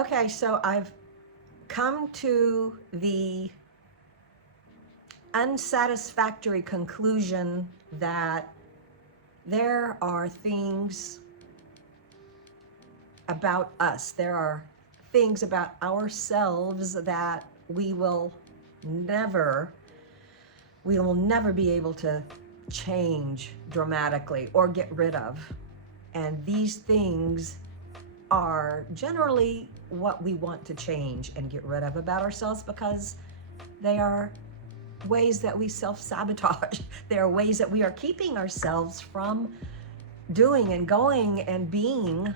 Okay, so I've come to the unsatisfactory conclusion that there are things about us, there are things about ourselves that never, we will never be able to change dramatically or get rid of. And these things are generally what we want to change and get rid of about ourselves because they are ways that we self-sabotage. They are ways that we are keeping ourselves from doing and going and being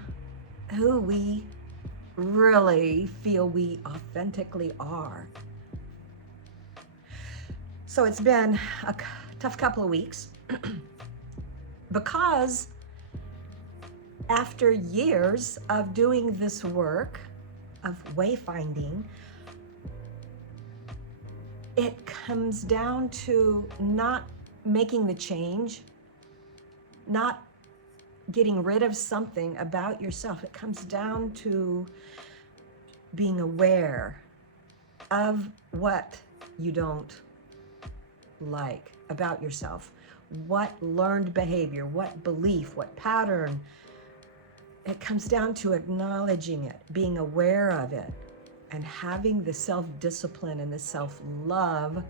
who we really feel we authentically are. So it's been a tough couple of weeks because after years of doing this work of wayfinding, it comes down to not making the change, not getting rid of something about yourself. It comes down to being aware of what you don't like about yourself, what learned behavior, what belief, what pattern. It comes down to acknowledging it, being aware of it, and having the self-discipline and the self-love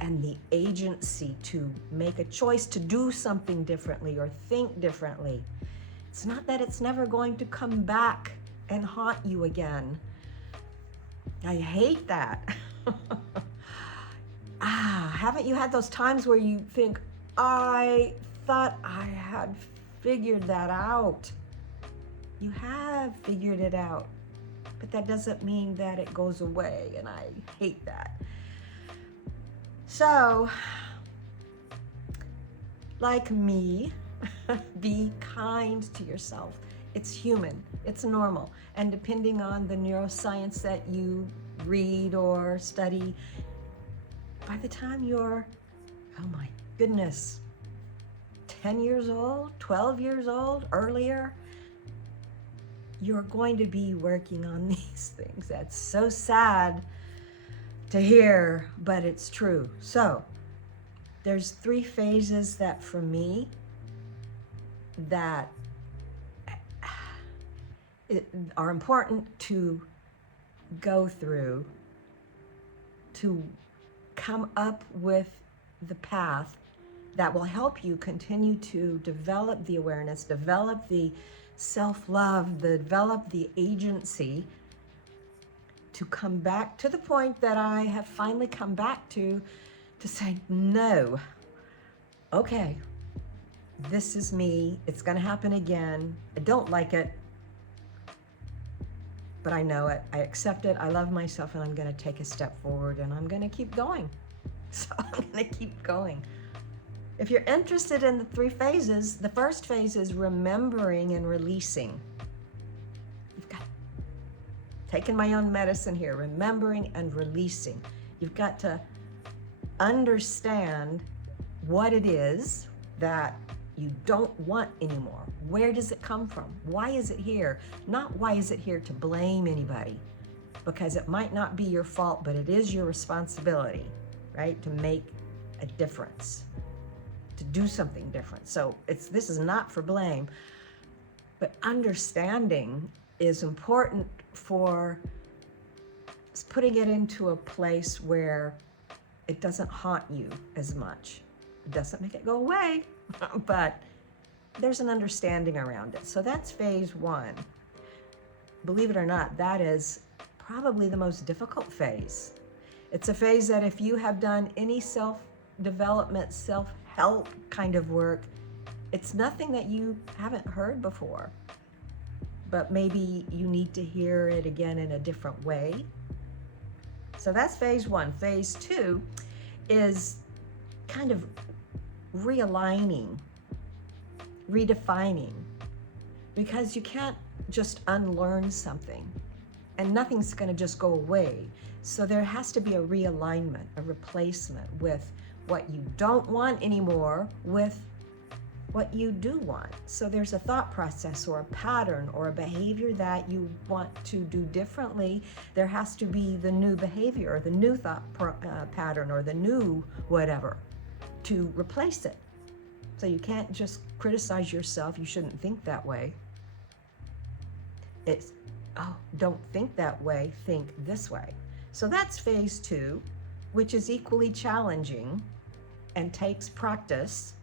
and the agency to make a choice to do something differently or think differently. It's not that it's never going to come back and haunt you again. I hate that. Haven't you had those times where you think, I thought I had figured that out? You have figured it out, but that doesn't mean that it goes away, and I hate that. So, like me, be kind to yourself. It's human, it's normal, and depending on the neuroscience that you read or study, by the time you're, oh my goodness, 10 years old, 12 years old, earlier, you're going to be working on these things. That's so sad to hear, but it's true. So there's 3 phases that for me that are important to go through to come up with the path that will help you continue to develop the awareness, develop the self-love, develop the agency to come back to the point that I have finally come back to say, no, okay, this is me, it's gonna happen again, I don't like it, but I know it, I accept it, I love myself, and I'm gonna take a step forward, and I'm gonna keep going. So I'm gonna keep going. If you're interested in the 3 phases, the first phase is remembering and releasing. You've got, taking my own medicine here, remembering and releasing. You've got to understand what it is that you don't want anymore. Where does it come from? Why is it here? Not why is it here to blame anybody, because it might not be your fault, but it is your responsibility, right? To make a difference, to do something different. So this is not for blame, but understanding is important for putting it into a place where it doesn't haunt you as much. It doesn't make it go away, but there's an understanding around it. So that's phase 1. Believe it or not, that is probably the most difficult phase. It's a phase that if you have done any self-development, self-help kind of work, it's nothing that you haven't heard before, but maybe you need to hear it again in a different way. So that's phase 1. Phase 2 is kind of realigning, redefining, because you can't just unlearn something and nothing's going to just go away. So there has to be a realignment, a replacement with what you don't want anymore with what you do want. So there's a thought process or a pattern or a behavior that you want to do differently. There has to be the new behavior or the new thought pattern or the new whatever to replace it. So you can't just criticize yourself. You shouldn't think that way. It's, oh, don't think that way, think this way. So that's phase 2, which is equally challenging and takes practice.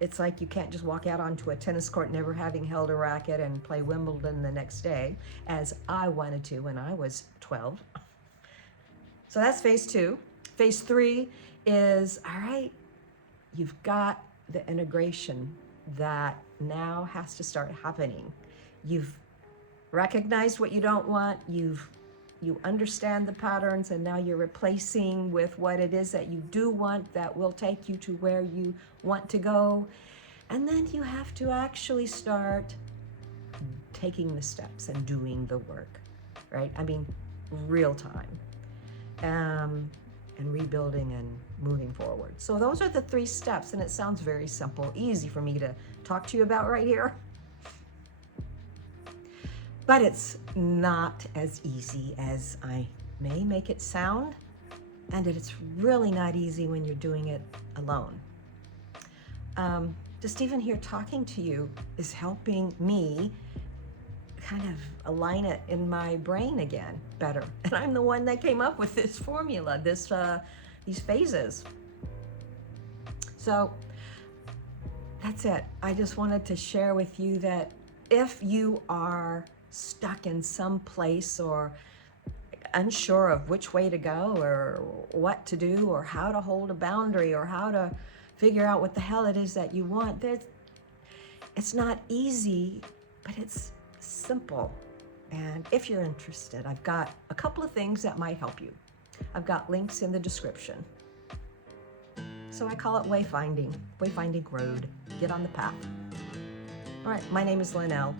It's like you can't just walk out onto a tennis court never having held a racket and play Wimbledon the next day, as I wanted to when I was 12. So that's phase 2. Phase 3 is, all right, you've got the integration that now has to start happening. You've recognized what you don't want, you understand the patterns, and now you're replacing with what it is that you do want that will take you to where you want to go. And then you have to actually start taking the steps and doing the work, right? I mean, real time, and rebuilding and moving forward. So those are the 3 steps, and it sounds very simple, easy for me to talk to you about right here. But it's not as easy as I may make it sound, and it's really not easy when you're doing it alone. Just even here talking to you is helping me kind of align it in my brain again better. And I'm the one that came up with this formula, these phases. So that's it. I just wanted to share with you that if you are stuck in some place or unsure of which way to go or what to do or how to hold a boundary or how to figure out what the hell it is that you want, it's not easy, but it's simple. And if you're interested, I've got a couple of things that might help you. I've got links in the description. So I call it wayfinding road. Get on the path. All right, my name is Linnell.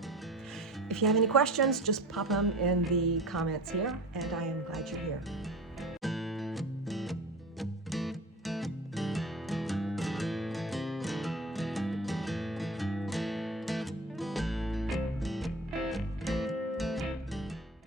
If you have any questions, just pop them in the comments here, and I am glad you're here.